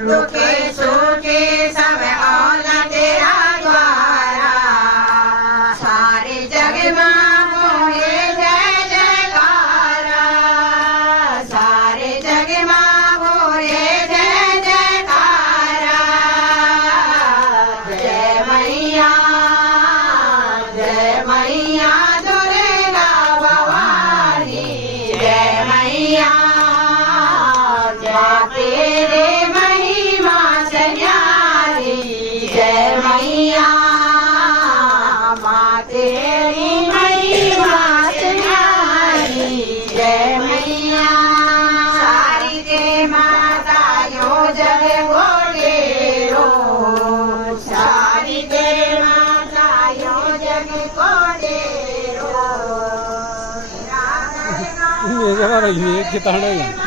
दुखे सुखे सब औला तेरा द्वारा सारे जग में बोले जय जयकारा सारे जग में बोले जय जयकारा जय मैया दुर्गा भवानी जय मैया जय तेरे महिमा से न्यारी जय मैया माँ तेरी महिमा से न्यारी जय मैया सारी जय माता यो जग गोडेरो सारी जय माता यो जग गोडेरो ये जरा रही है कितना